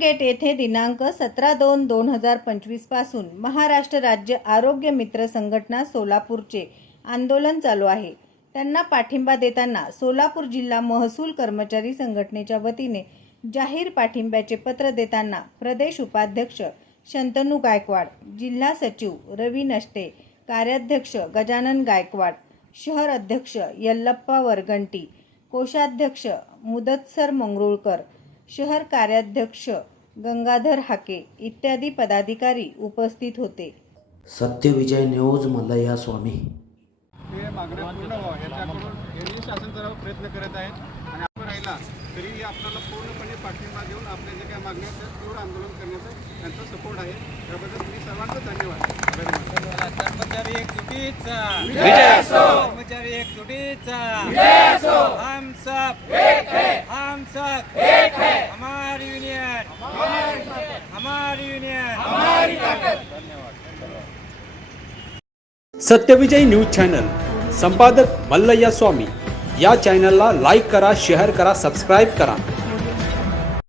Gate येथे दिनांक सतरा दोन दोन हजार पंचवीसपासून महाराष्ट्र राज्य आरोग्य मित्र संघटना सोलापूरचे आंदोलन चालू आहे. त्यांना पाठिंबा देताना सोलापूर जिल्हा महसूल कर्मचारी संघटनेच्या वतीने जाहीर पाठिंब्याचे पत्र देताना प्रदेश उपाध्यक्ष शंतनू गायकवाड जिल्हा सचिव रवी नष्टे कार्याध्यक्ष गजानन गायकवाड शहर अध्यक्ष यल्लप्पा वरगंटी कोषाध्यक्ष मुदतसर मंगरुळकर शहर कार्याध्यक्ष गंगाधर हाके इत्यादी पदाधिकारी उपस्थित होते. सत्यविजय न्यूज मल्लया स्वामी. हे मागण्या पूर्ण व्हावं. याच्याकडून यांनी शासन करावा प्रयत्न करत आहेत. आणि आपण राहिला तरी आपल्याला पूर्णपणे पाठिंबा देऊन आपल्या जे काही मागण्या आहेत त्या तीव्र आंदोलन करण्याचा त्यांचा सपोर्ट आहे. त्याबद्दल तुम्ही सर्वांचं धन्यवाद. धन्यवाद कर्मचारी एकजुटीचा विजय असो. कर्मचारी एकजुटीचा हम सब सब एक है। हमारी यूनियन। हमारी यूनियन। हमारी सत्यविजय न्यूज चॅनल। संपादक मल्लय्या स्वामी। या चॅनलला लाईक करा शेअर करा सबस्क्राईब करा।